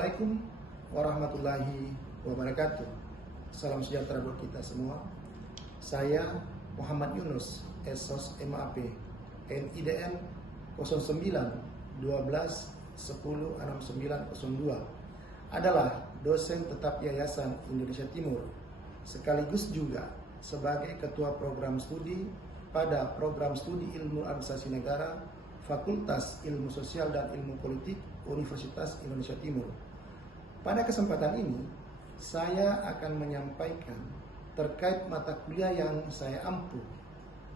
Assalamualaikum warahmatullahi wabarakatuh. Salam sejahtera buat kita semua. Saya Muhammad Yunus, Esos MAP, NIDN 09 12 10 6902, adalah dosen tetap Yayasan Indonesia Timur, sekaligus juga sebagai Ketua Program Studi pada Program Studi Ilmu Administrasi Negara Fakultas Ilmu Sosial dan Ilmu Politik Universitas Indonesia Timur. Pada kesempatan ini, saya akan menyampaikan terkait mata kuliah yang saya ampuh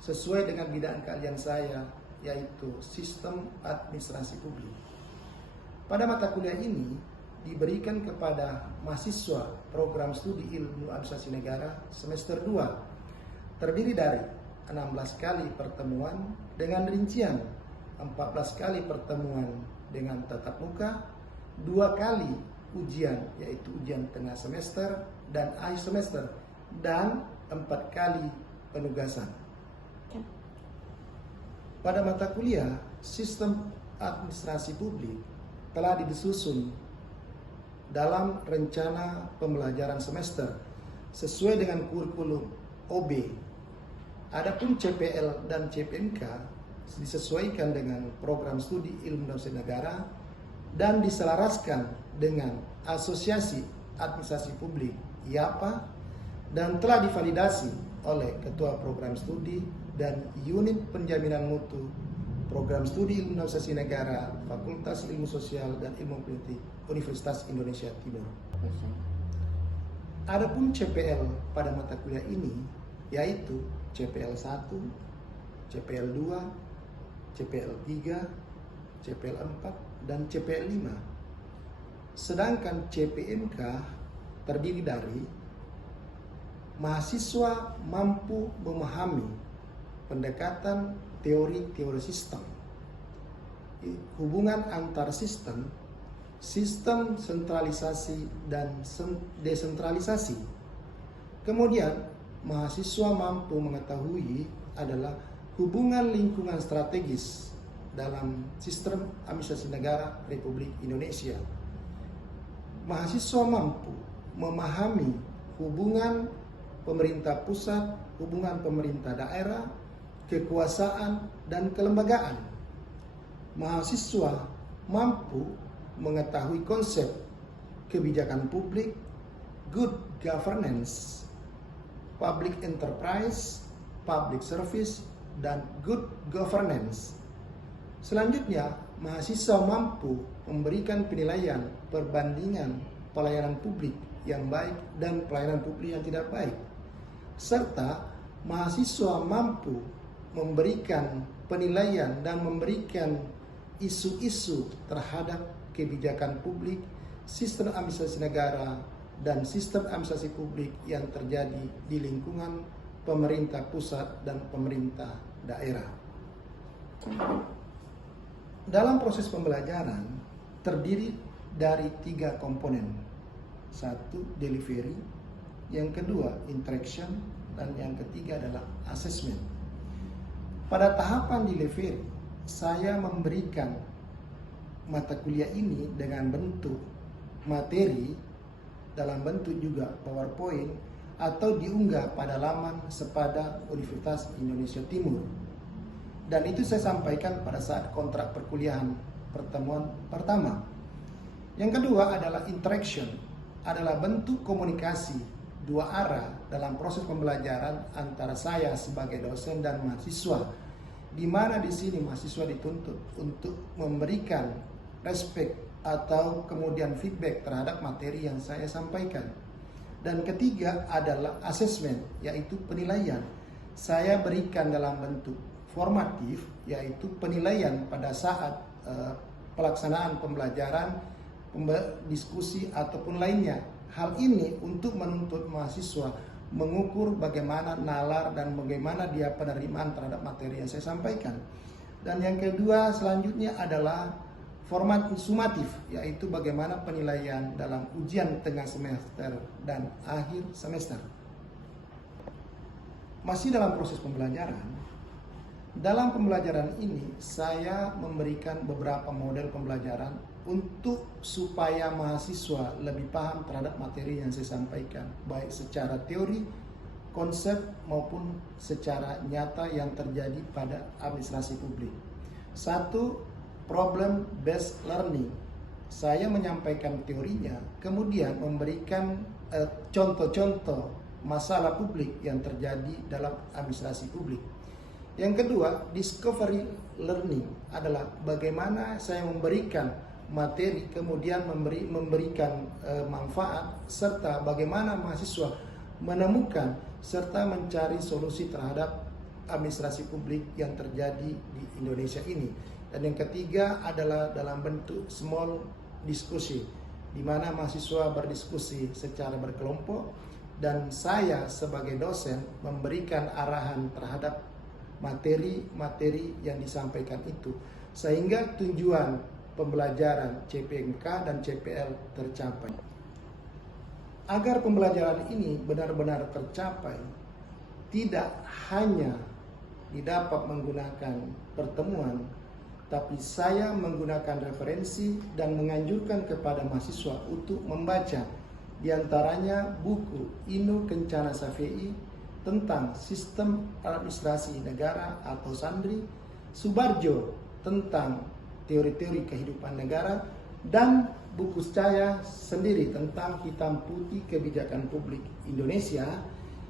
sesuai dengan bidang keahlian saya, yaitu Sistem Administrasi Publik. Pada mata kuliah ini diberikan kepada mahasiswa Program Studi Ilmu Administrasi Negara semester 2, terdiri dari 16 kali pertemuan dengan rincian 14 kali pertemuan dengan tatap muka, 2 kali ujian, yaitu ujian tengah semester dan akhir semester, dan 4 kali penugasan. Pada mata kuliah Sistem Administrasi Publik telah disusun dalam rencana pembelajaran semester sesuai dengan kurikulum OB. Adapun CPL dan CPNK disesuaikan dengan Program Studi Ilmu Administrasi Negara dan diselaraskan dengan Asosiasi Administrasi Publik (IAPA) dan telah divalidasi oleh Ketua Program Studi dan Unit Penjaminan Mutu Program Studi Ilmu Administrasi Negara Fakultas Ilmu Sosial dan Ilmu Politik Universitas Indonesia Timur. Adapun CPL pada mata kuliah ini yaitu CPL 1, CPL 2, CPL 3, CPL 4, dan CPL 5. Sedangkan CPNK terdiri dari mahasiswa mampu memahami pendekatan teori-teori sistem, hubungan antar sistem, sistem sentralisasi dan desentralisasi. Kemudian mahasiswa mampu mengetahui adalah hubungan lingkungan strategis dalam sistem administrasi negara Republik Indonesia. Mahasiswa mampu memahami hubungan pemerintah pusat, hubungan pemerintah daerah, kekuasaan, dan kelembagaan. Mahasiswa mampu mengetahui konsep kebijakan publik, good governance, public enterprise, public service, dan good governance. Selanjutnya, mahasiswa mampu memberikan penilaian perbandingan pelayanan publik yang baik dan pelayanan publik yang tidak baik, serta mahasiswa mampu memberikan penilaian dan memberikan isu-isu terhadap kebijakan publik, sistem administrasi negara, dan sistem administrasi publik yang terjadi di lingkungan pemerintah pusat dan pemerintah daerah. Dalam proses pembelajaran terdiri dari 3 komponen. 1, delivery, yang kedua interaction, dan yang ketiga adalah assessment. Pada tahapan delivery, saya memberikan mata kuliah ini dengan bentuk materi dalam bentuk juga PowerPoint atau diunggah pada laman Sepada Universitas Indonesia Timur. Dan itu saya sampaikan pada saat kontrak perkuliahan pertemuan pertama. Yang kedua adalah interaction, adalah bentuk komunikasi 2 arah dalam proses pembelajaran antara saya sebagai dosen dan mahasiswa, di mana di sini mahasiswa dituntut untuk memberikan respect atau kemudian feedback terhadap materi yang saya sampaikan. Dan ketiga adalah assessment, yaitu penilaian. Saya berikan dalam bentuk formatif, yaitu penilaian pada saat pelaksanaan pembelajaran, diskusi ataupun lainnya. Hal ini untuk menuntut mahasiswa mengukur bagaimana nalar dan bagaimana dia penerimaan terhadap materi yang saya sampaikan. Dan yang kedua selanjutnya adalah format sumatif, yaitu bagaimana penilaian dalam ujian tengah semester dan akhir semester. Masih dalam proses pembelajaran, dalam pembelajaran ini saya memberikan beberapa model pembelajaran untuk supaya mahasiswa lebih paham terhadap materi yang saya sampaikan, baik secara teori, konsep maupun secara nyata yang terjadi pada administrasi publik. Satu, problem based learning. Saya menyampaikan teorinya, kemudian memberikan contoh-contoh masalah publik yang terjadi dalam administrasi publik. Yang kedua, discovery learning adalah bagaimana saya memberikan materi, kemudian memberikan manfaat, serta bagaimana mahasiswa menemukan serta mencari solusi terhadap administrasi publik yang terjadi di Indonesia ini. Dan yang ketiga adalah dalam bentuk small diskusi, di mana mahasiswa berdiskusi secara berkelompok dan saya sebagai dosen memberikan arahan terhadap materi-materi yang disampaikan itu, sehingga tujuan pembelajaran CPNK dan CPL tercapai. Agar pembelajaran ini benar-benar tercapai, tidak hanya didapat menggunakan pertemuan, tapi saya menggunakan referensi dan menganjurkan kepada mahasiswa untuk membaca diantaranya buku Inu Kencana Safei tentang sistem administrasi negara atau Sandri, Subarjo tentang teori-teori kehidupan negara, dan buku saya sendiri tentang hitam putih kebijakan publik Indonesia,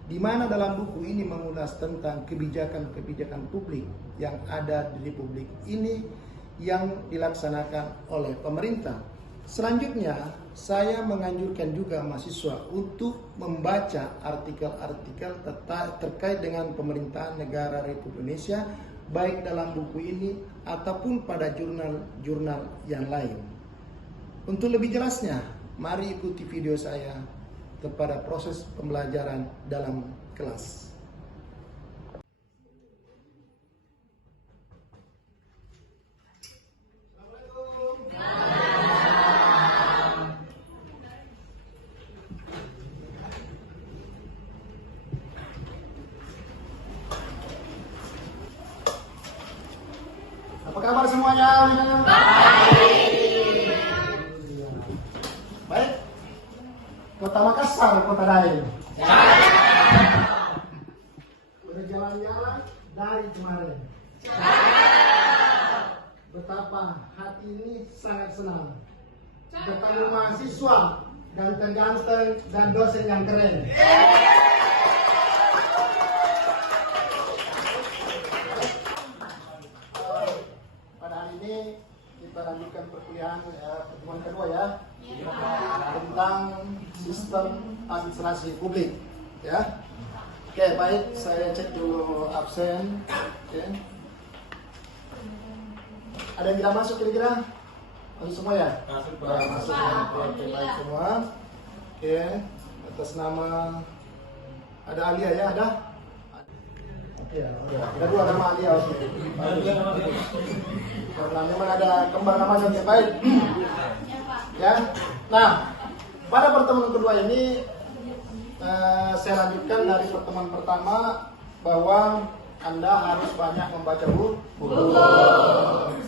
di mana dalam buku ini mengulas tentang kebijakan-kebijakan publik yang ada di Republik ini yang dilaksanakan oleh pemerintah. Selanjutnya, saya menganjurkan juga mahasiswa untuk membaca artikel-artikel terkait dengan pemerintahan negara Republik Indonesia, baik dalam buku ini ataupun pada jurnal-jurnal yang lain. Untuk lebih jelasnya, mari ikuti video saya kepada proses pembelajaran dalam kelas. Apa kabar semuanya? Baik. Kota Makassar, Kota Daeng. Udah jalan-jalan dari kemarin. Betapa hati ini sangat senang bertemu mahasiswa ganteng-ganteng dan dosen yang keren. Pada hari ini kita lanjutkan perkuliahan pertemuan kedua ya, tentang sistem administrasi publik ya. Oke, baik, saya cek dulu absen. Oke. Ada yang tidak masuk kira-kira? Masuk semua ya? Masuk, Pak. Ya, masuk ya. Oke, baik semua. Oke, atas nama ada Alia ya, ada? Oke, ada dua nama Alia. Oke. Karena memang ada kembar namanya yang baik. Ya. Nah, pada pertemuan kedua ini saya lanjutkan dari pertemuan pertama bahwa Anda harus banyak membaca buku.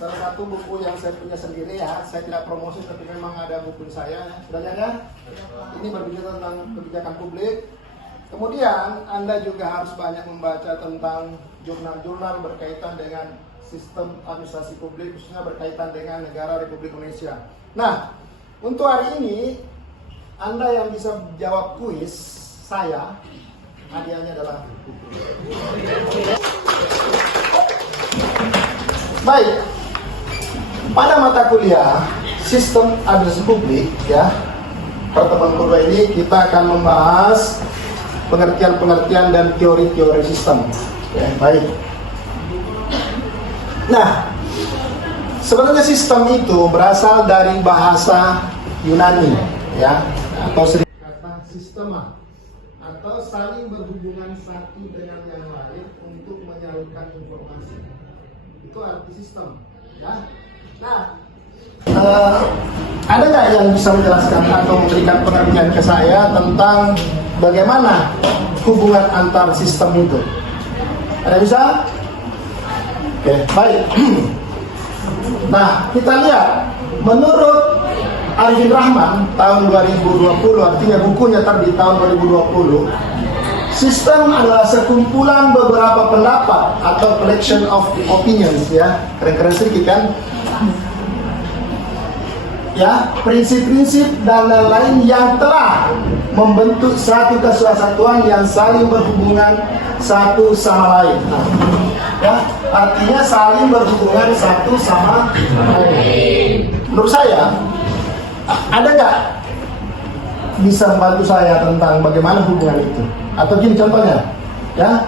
Salah satu buku yang saya punya sendiri ya, saya tidak promosi tapi memang ada buku saya. Sudah ya? Ini berbicara tentang kebijakan publik. Kemudian Anda juga harus banyak membaca tentang jurnal-jurnal berkaitan dengan sistem administrasi publik, khususnya berkaitan dengan negara Republik Indonesia. Nah, untuk hari ini Anda yang bisa jawab kuis saya, hadiahnya adalah buku. Baik, pada mata kuliah sistem administrasi publik ya, pertemuan kedua ini kita akan membahas pengertian-pengertian dan teori-teori sistem. Ya, baik. Nah, sebenarnya sistem itu berasal dari bahasa Yunani ya, atau kata sistema, atau saling berhubungan satu dengan yang lain untuk menyalurkan informasi. Itu arti sistem ya. Nah, ada nggak yang bisa menjelaskan atau memberikan pengertian ke saya tentang bagaimana hubungan antar sistem itu? Ada bisa? Oke, baik. Nah, kita lihat menurut Arifin Rahman tahun 2020, artinya bukunya terbit tahun 2020, sistem adalah sekumpulan beberapa pendapat atau collection of opinions, ya, keren-keren sedikit kan, ya, prinsip-prinsip dan lain-lain yang telah membentuk satu kesatuan yang saling berhubungan satu sama lain. Ya, artinya saling berhubungan satu sama lain. Menurut saya, ada nggak bisa membantu saya tentang bagaimana hubungan itu? Atau gini contohnya, ya,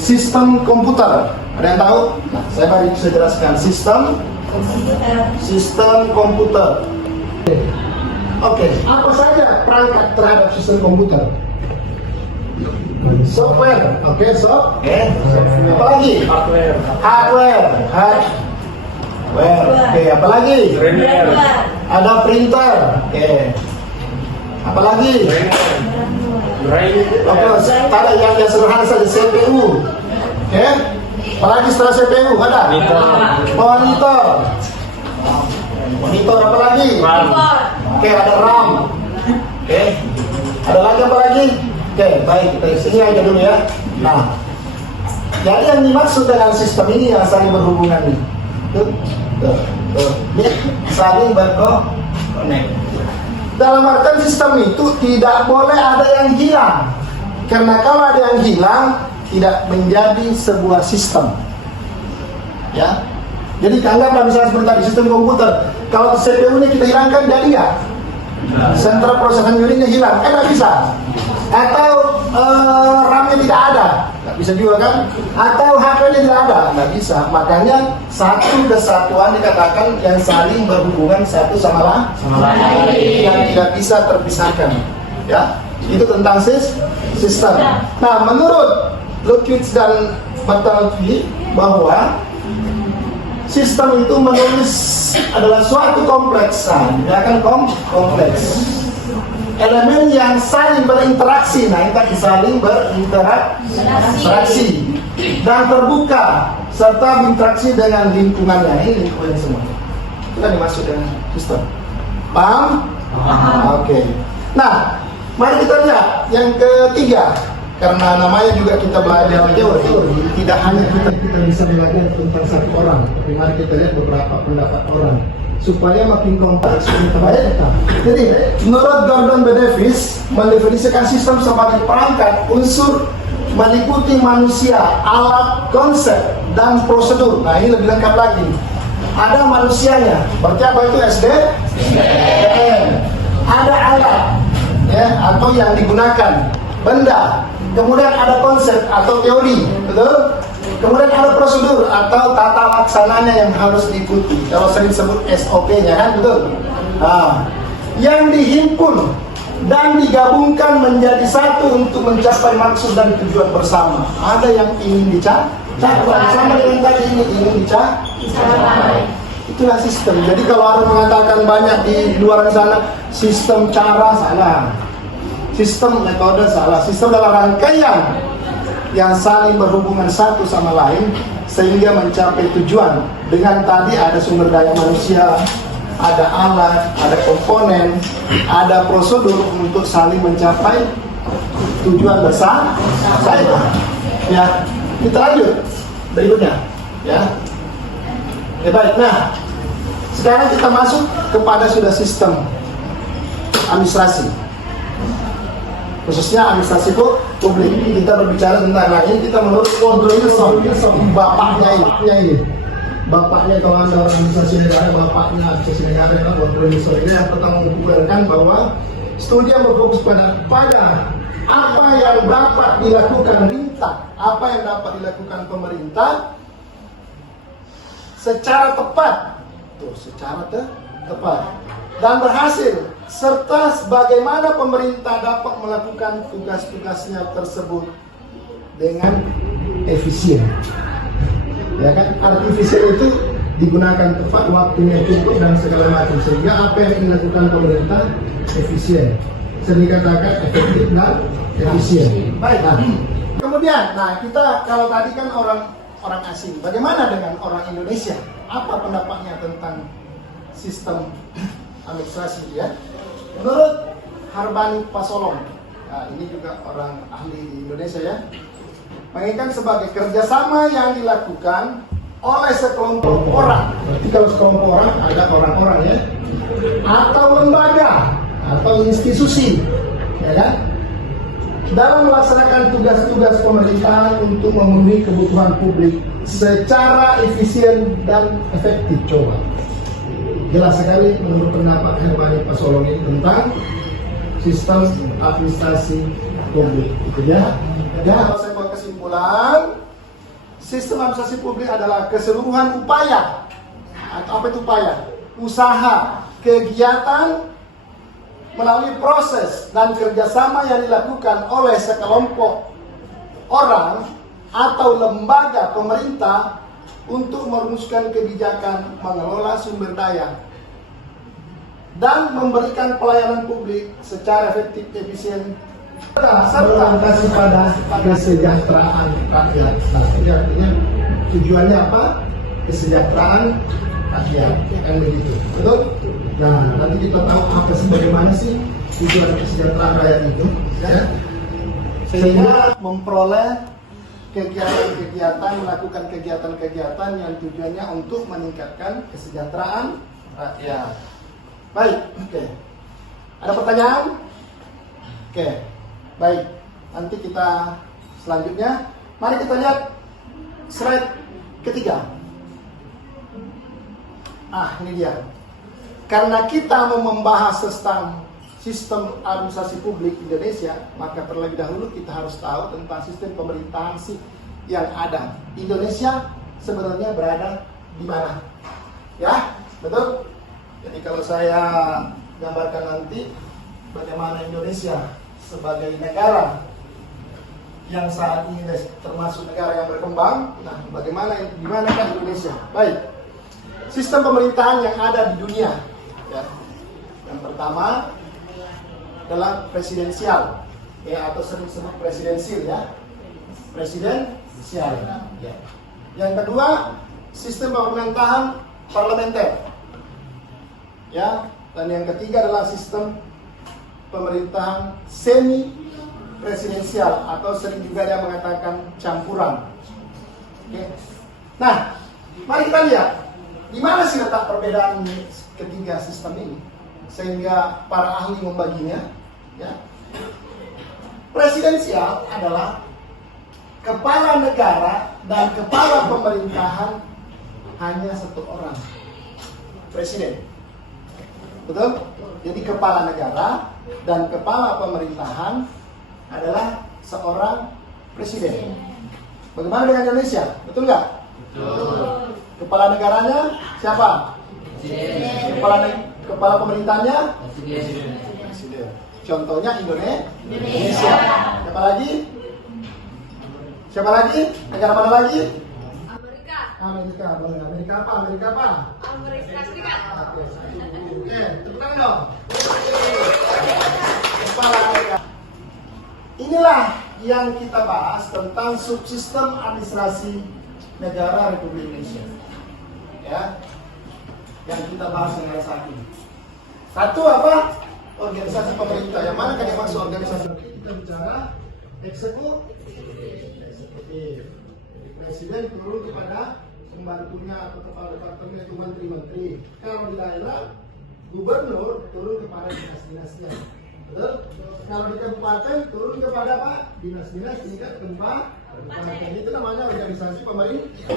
sistem komputer. Ada yang tahu? Nah, saya baru bisa jelaskan sistem komputer. Oke, apa saja perangkat terhadap sistem komputer? Software, oke, apa lagi? Hardware, oke, apa lagi? Ada printer, oke, apa lagi? Oke, ada yang sederhana saja, CPU, oke. Apalagi setelah CPU ada? Monitor apa lagi? Oke, ada RAM. Oke, ada lagi apa lagi? Oke, baik, kita sini aja dulu ya. Nah, jadi yang dimaksud dengan sistem ini yang saling berhubungan nih. Saling berkonek. Dalam artian sistem itu tidak boleh ada yang hilang. Karena kalau ada yang hilang, tidak menjadi sebuah sistem. Ya. Jadi anggaplah misalnya seperti tadi sistem komputer, kalau CPU-nya kita hilangkan jadi nggak? Sentra processing unit-nya hilang, kan nggak bisa. Atau RAM-nya tidak ada, nggak bisa juga kan? Atau HP-nya tidak ada, nggak bisa. Makanya satu kesatuan dikatakan yang saling berhubungan satu sama lain, yang tidak bisa terpisahkan. Ya, itu tentang sistem. Nah, menurut Lutwidge dan Bartleby bahwa sistem itu menulis adalah suatu kompleksan, ya kan, kompleks. Elemen yang saling berinteraksi, nah ini tadi saling berinteraksi dan terbuka serta berinteraksi dengan lingkungannya. Ini lingkungan semua. Itu kan dimaksud dengan sistem. Paham? Oke. Nah, mari kita lihat yang ketiga. Karena namanya juga kita belajar teori, tidak hanya kita bisa belajar tentang satu orang, tapi mari kita lihat beberapa pendapat orang supaya makin kompleks. Baik. Jadi, menurut Gordon B. Davis mendefinisikan sistem sebagai perangkat unsur meliputi manusia, alat, konsep, dan prosedur. Nah, ini lebih lengkap lagi. Ada manusianya, berarti apa itu SDM. Ada alat, ya, atau yang digunakan, benda. Kemudian ada konsep atau teori, betul? Kemudian ada prosedur atau tata laksananya yang harus diikuti. Kalau sering sebut SOP-nya kan, betul? Nah, yang dihimpun dan digabungkan menjadi satu untuk mencapai maksud dan tujuan bersama. Ada yang ingin dicapai, sama dengan tadi ini ingin dicapai. Itulah sistem. Jadi kalau orang mengatakan banyak di luar sana sistem cara, salah. Sistem metode salah. Sistem adalah rangkaian yang saling berhubungan satu sama lain sehingga mencapai tujuan. Dengan tadi ada sumber daya manusia, ada alat, ada komponen, ada prosedur untuk saling mencapai tujuan bersama. Ya, kita lanjut berikutnya. Ya, baik. Nah, sekarang kita masuk kepada sudah sistem administrasi. Khususnya administrasi publik. Kita berbicara tentang ini, kita menurut Wilson, bapaknya ini. Bapaknya kalau anda administrasi negara, bapaknya administrasi negara adalah Wilson. Ini yang pertama mengumpulkan bahwa studi yang berfokus pada apa yang dapat dilakukan pemerintah, apa yang dapat dilakukan pemerintah secara tepat, tepat dan berhasil, serta bagaimana pemerintah dapat melakukan tugas-tugasnya tersebut dengan efisien. Ya kan, artifisien itu digunakan tepat, waktunya cukup dan segala macam, sehingga apa yang dilakukan pemerintah efisien. Sehingga dikatakan efektif dan efisien. Baik. Nah, kemudian, kita kalau tadi kan orang asing, bagaimana dengan orang Indonesia? Apa pendapatnya tentang sistem administrasi ya. Menurut Harbani Pasolong, nah, ini juga orang ahli di Indonesia ya, menginginkan sebagai kerjasama yang dilakukan oleh sekelompok orang. Berarti kalau sekelompok orang ada orang-orang ya, atau lembaga atau institusi, ya kan? Dalam melaksanakan tugas-tugas pemerintahan untuk memenuhi kebutuhan publik secara efisien dan efektif. Coba jelas sekali menurut pendapat Harbani Pasolong ini tentang sistem administrasi publik, gitu ya. Ya, kalau saya buat kesimpulan, sistem administrasi publik adalah keseluruhan upaya, atau apa itu upaya? Usaha, kegiatan melalui proses dan kerjasama yang dilakukan oleh sekelompok orang atau lembaga pemerintah untuk merumuskan kebijakan mengelola sumber daya dan memberikan pelayanan publik secara efektif, efisien, serta berorientasi pada kesejahteraan rakyat. Nah, ini artinya tujuannya apa? Kesejahteraan rakyat, kan begitu, betul? Nah, nanti kita tahu apa bagaimana sih tujuan kesejahteraan rakyat itu, ya? Sehingga memperoleh kegiatan-kegiatan, melakukan kegiatan-kegiatan yang tujuannya untuk meningkatkan kesejahteraan rakyat. Baik, oke. Ada pertanyaan? Oke, baik. Nanti kita selanjutnya, mari kita lihat slide ketiga. Ini dia. Karena kita mau membahas tentang sistem administrasi publik Indonesia, maka terlebih dahulu kita harus tahu tentang sistem pemerintahan yang ada. Indonesia sebenarnya berada di mana? Ya, betul? Jadi kalau saya gambarkan nanti bagaimana Indonesia sebagai negara yang saat ini termasuk negara yang berkembang, nah bagaimana, di mana kan Indonesia? Baik, sistem pemerintahan yang ada di dunia. Ya. Yang pertama adalah presidensial, ya, atau sering disebut presidensil ya, presidensial. Ya. Yang kedua sistem pemerintahan parlementer, ya, dan yang ketiga adalah sistem pemerintahan semi presidensial atau sering juga dia mengatakan campuran. Oke. Nah, mari kita lihat di mana sih letak perbedaan ketiga sistem ini sehingga para ahli membaginya. Ya. Presidensial adalah kepala negara dan kepala pemerintahan hanya satu orang, presiden. Betul? Jadi kepala negara dan kepala pemerintahan adalah seorang presiden. Bagaimana dengan Indonesia? Betul nggak? Betul. Kepala negaranya siapa? Presiden. Kepala pemerintahnya? Presiden. Contohnya Indonesia. Siapa lagi? Siapa lagi? Negara mana lagi? Amerika. Amerika apa? Amerika Serikat. Oke, tepuk tangan dong. Kepala negara. Inilah yang kita bahas tentang subsistem administrasi negara Republik Indonesia. Ya. Yang kita bahas dengan saat ini. Satu apa? Organisasi pemerintah. Yang mana kan yang masuk organisasi? Kita bicara eksekutif. Presiden turun kepada pembantunya atau kepala departemen itu menteri-menteri. Kalau di daerah, gubernur turun kepada dinas-dinasnya. Betul? Kalau di kabupaten turun kepada apa? Dinas-dinas tingkat kabupaten. Itu namanya organisasi pemerintah.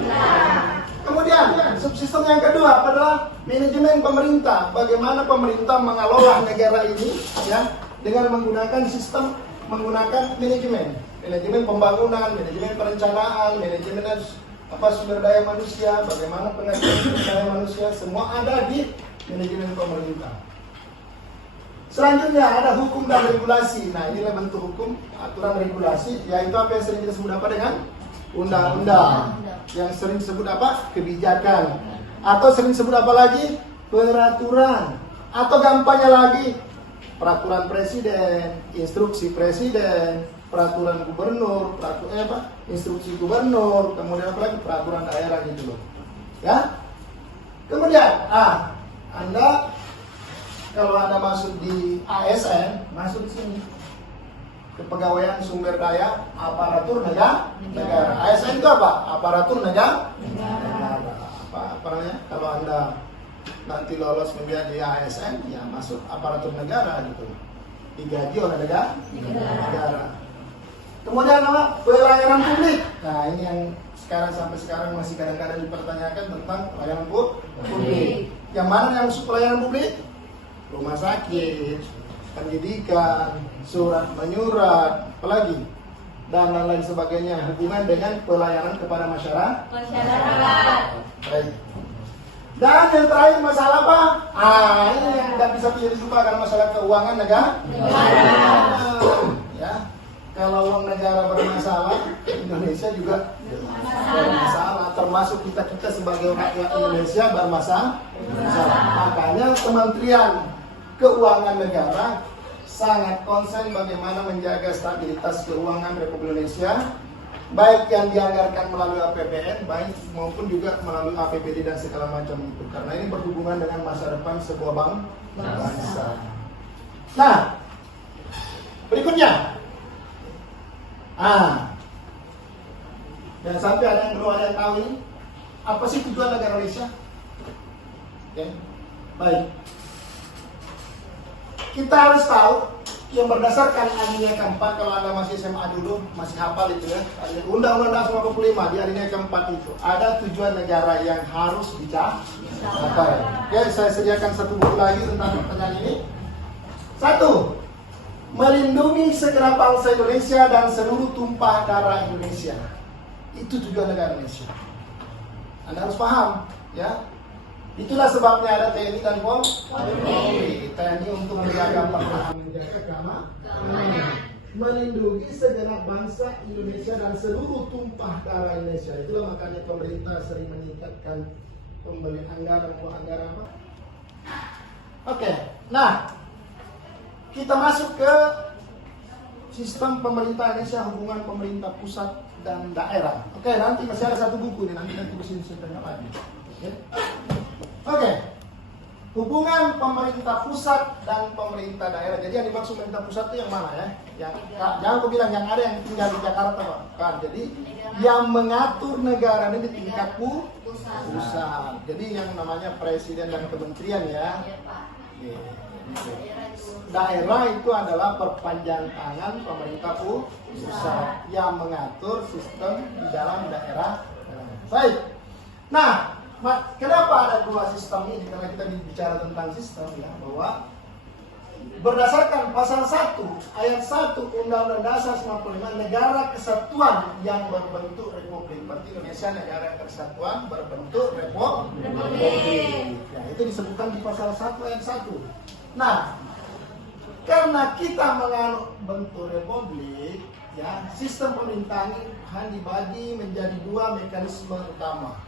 Kemudian subsistem yang kedua adalah manajemen pemerintah. Bagaimana pemerintah mengelola negara ini, ya, dengan menggunakan sistem, menggunakan manajemen pembangunan, manajemen perencanaan, manajemen sumber daya manusia, bagaimana pengajaran sumber daya manusia, semua ada di manajemen pemerintah. Selanjutnya ada hukum dan regulasi. Nah, inilah bentuk hukum, aturan regulasi, yaitu apa yang sering kita sebut apa dengan undang-undang, yang sering disebut apa? Kebijakan, atau sering disebut apa lagi? Peraturan, atau gampangnya lagi peraturan presiden, instruksi presiden, peraturan gubernur, instruksi gubernur, kemudian apa lagi? Peraturan daerah gitu loh. Ya. Kemudian, Anda kalau Anda masuk di ASN, masuk di sini. Kepegawaian Sumber Daya Aparatur Negara. ASN itu apa? Aparatur Negara. Apa namanya? Kalau Anda nanti lolos menjadi ASN, ya masuk aparatur negara gitu. Digaji oleh negara. Kemudian apa? Pelayanan publik. Nah, ini yang sampai sekarang masih kadang-kadang dipertanyakan tentang pelayanan publik. Yang mana yang masuk pelayanan publik? Rumah sakit, pendidikan, surat menyurat, apalagi dan lain-lain sebagainya, hubungan dengan pelayanan kepada masyarakat. Baik. Dan yang terakhir masalah apa? Ini yang tidak bisa dilupakan, masalah keuangan negara. Ya, kalau uang negara bermasalah, Indonesia juga bermasalah. Termasuk kita sebagai rakyat Indonesia bermasalah. Makanya Kementerian Keuangan Negara sangat konsen bagaimana menjaga stabilitas keuangan Republik Indonesia, baik yang dianggarkan melalui APBN, baik maupun juga melalui APBD dan segala macam itu. Karena ini berhubungan dengan masa depan sebuah bangsa. Nah, berikutnya, dan sampai ada yang belum ada yang tahu ini, apa sih tujuan negara Indonesia? Oke, baik. Kita harus tahu yang berdasarkan alinea keempat, kalau Anda masih SMA dulu, masih hafal itu ya, Undang-Undang Dasar 45 di alinea keempat itu ada tujuan negara yang harus dicapai. Oke, saya sediakan satu buku lagi tentang pertanyaan ini. 1. Melindungi segenap bangsa Indonesia dan seluruh tumpah darah Indonesia. Itu tujuan negara Indonesia. Anda harus paham, ya. Itulah sebabnya ada TNI dan Polri. TNI untuk menjaga pertahanan, menjaga keamanan, melindungi segenap bangsa Indonesia dan seluruh tumpah darah Indonesia. Itulah makanya pemerintah sering meningkatkan pembelian anggaran apa? Oke, nah kita masuk ke sistem pemerintah Indonesia, hubungan pemerintah pusat dan daerah. Oke, nanti masih ada satu buku nih, nanti tulisin setengah lagi. Oke. Hubungan pemerintah pusat dan pemerintah daerah. Jadi yang dimaksud pemerintah pusat itu yang mana ya? Jangan aku bilang yang ada yang tinggal di Jakarta, Pak. Kan, jadi yang mengatur negara ini di tingkat pusat. Jadi yang namanya presiden dan kementerian ya. Daerah itu adalah perpanjang tangan pemerintah pusat yang mengatur sistem di dalam daerah. Baik. Nah, kenapa ada dua sistem ini? Karena kita bicara tentang sistem ya, bahwa berdasarkan pasal 1 ayat 1 Undang-Undang Dasar 45, negara kesatuan yang berbentuk republik. Berarti Indonesia negara kesatuan berbentuk republik. Ya, itu disebutkan di pasal 1 ayat 1. Nah, karena kita menganut bentuk republik, ya, sistem pemerintahan dibagi menjadi dua mekanisme utama.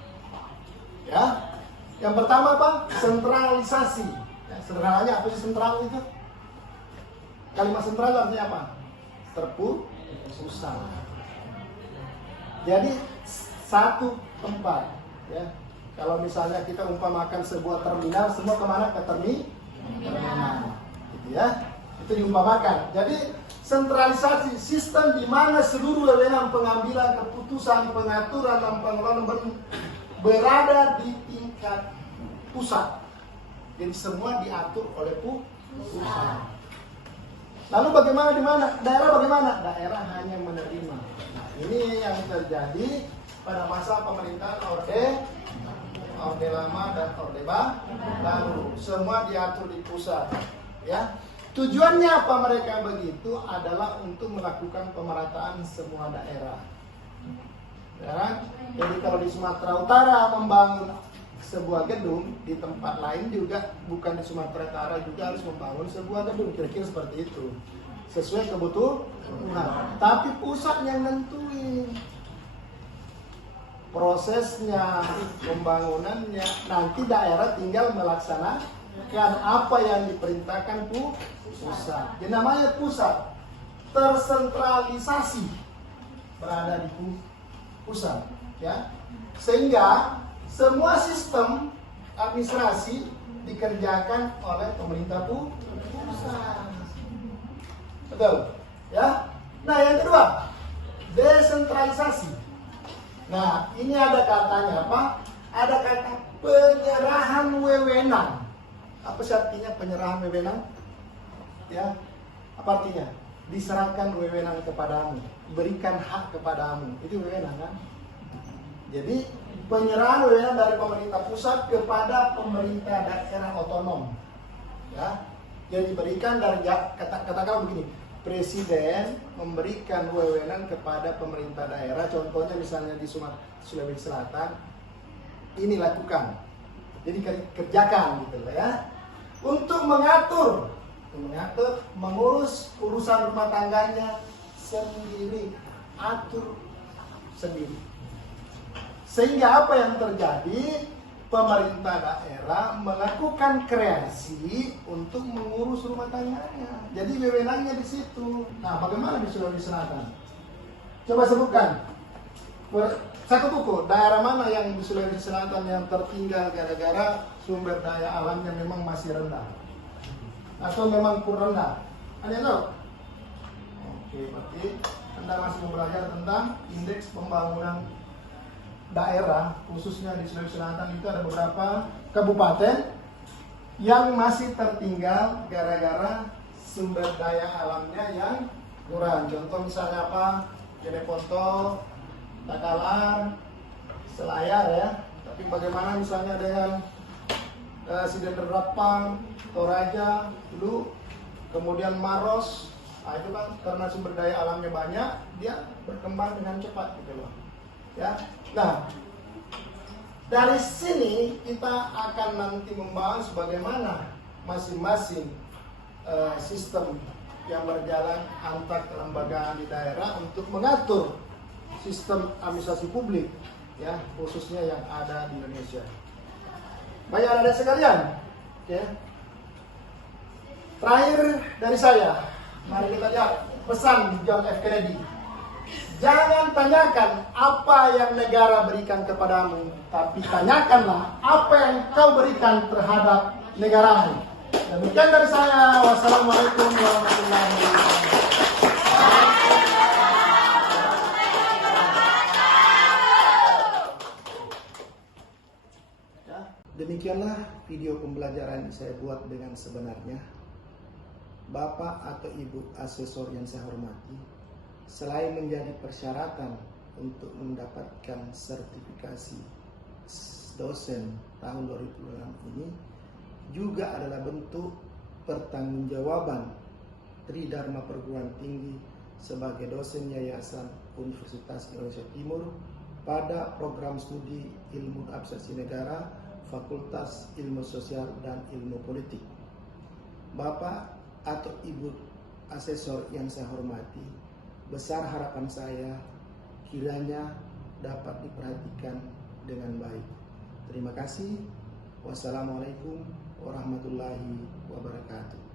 Ya, yang pertama apa? Sentralisasi. Ya, sederhananya apa sih sentral itu? Kalimat sentral artinya apa? Terpusat. Jadi satu tempat. Ya, kalau misalnya kita umpamakan sebuah terminal, semua kemana? Ke terminal. Gitu ya. Itu diumpamakan. Jadi sentralisasi, sistem di mana seluruh wewenang pengambilan keputusan, pengaturan dan pengelolaan berada di tingkat pusat. Jadi semua diatur oleh pusat. Lalu bagaimana di mana? Daerah bagaimana? Daerah hanya menerima. Nah, ini yang terjadi pada masa pemerintahan Orde Lama dan Orde Baru. Semua diatur di pusat. Ya. Tujuannya apa mereka begitu? Adalah untuk melakukan pemerataan semua daerah. Ya, jadi kalau di Sumatera Utara membangun sebuah gedung, di tempat lain juga, bukan di Sumatera Utara juga harus membangun sebuah gedung, kira-kira seperti itu, sesuai kebutuhan. Tapi pusat yang nentuin prosesnya, pembangunannya, nanti daerah tinggal melaksanakan apa yang diperintahkan pusat. Yang namanya pusat tersentralisasi, berada di pusat, ya, sehingga semua sistem administrasi dikerjakan oleh pemerintah pusat. Betul, ya. Nah, yang kedua, desentralisasi. Nah, ini ada katanya apa? Ada kata penyerahan wewenang. Apa sih artinya penyerahan wewenang? Ya, apa artinya? Diserahkan wewenang kepadamu, berikan hak kepadamu. Itu wewenang kan? Jadi penyerahan wewenang dari pemerintah pusat kepada pemerintah daerah otonom, ya, yang diberikan dari katakanlah begini, presiden memberikan wewenang kepada pemerintah daerah, contohnya misalnya di Sulawesi Selatan, ini lakukan, jadi kerjakan gitu ya, untuk mengatur, mengurus urusan rumah tangganya sendiri, atur sendiri. Sehingga apa yang terjadi? Pemerintah daerah melakukan kreasi untuk mengurus rumah tangganya. Jadi wewenangnya di situ. Nah, bagaimana di Sulawesi Selatan? Coba sebutkan satu buku, daerah mana yang di Sulawesi Selatan yang tertinggal gara-gara sumber daya alamnya memang masih rendah atau memang kurang rendah? Ada yang tahu? Oke, berarti Anda masih belajar tentang indeks pembangunan daerah, khususnya di Sulawesi Selatan itu ada beberapa kabupaten yang masih tertinggal gara-gara sumber daya alamnya yang kurang. Contoh misalnya apa? Jeneponto, Takalar, Selayar ya. Tapi bagaimana misalnya dengan Sidenderapang, Toraja dulu, kemudian Maros. Nah, itu kan karena sumber daya alamnya banyak, dia berkembang dengan cepat gitu loh. Ya. Nah, dari sini kita akan nanti membahas bagaimana masing-masing sistem yang berjalan antar kelembagaan di daerah untuk mengatur sistem administrasi publik, ya, khususnya yang ada di Indonesia. Baik adik-adik sekalian, ya. Terakhir dari saya, mari kita lihat pesan John F. Kennedy. Jangan tanyakan apa yang negara berikan kepadamu, tapi tanyakanlah apa yang kau berikan terhadap negaramu. Demikian dari saya. Wassalamualaikum warahmatullahi wabarakatuh. Demikianlah video pembelajaran yang saya buat dengan sebenarnya. Bapak atau Ibu asesor yang saya hormati, selain menjadi persyaratan untuk mendapatkan sertifikasi dosen tahun 2006 ini, juga adalah bentuk pertanggungjawaban Tridharma Perguruan Tinggi sebagai dosen Yayasan Universitas Indonesia Timur pada program studi Ilmu Administrasi Negara, Fakultas Ilmu Sosial dan Ilmu Politik. Bapak atau Ibu asesor yang saya hormati, besar harapan saya kiranya dapat diperhatikan dengan baik. Terima kasih. Wassalamualaikum warahmatullahi wabarakatuh.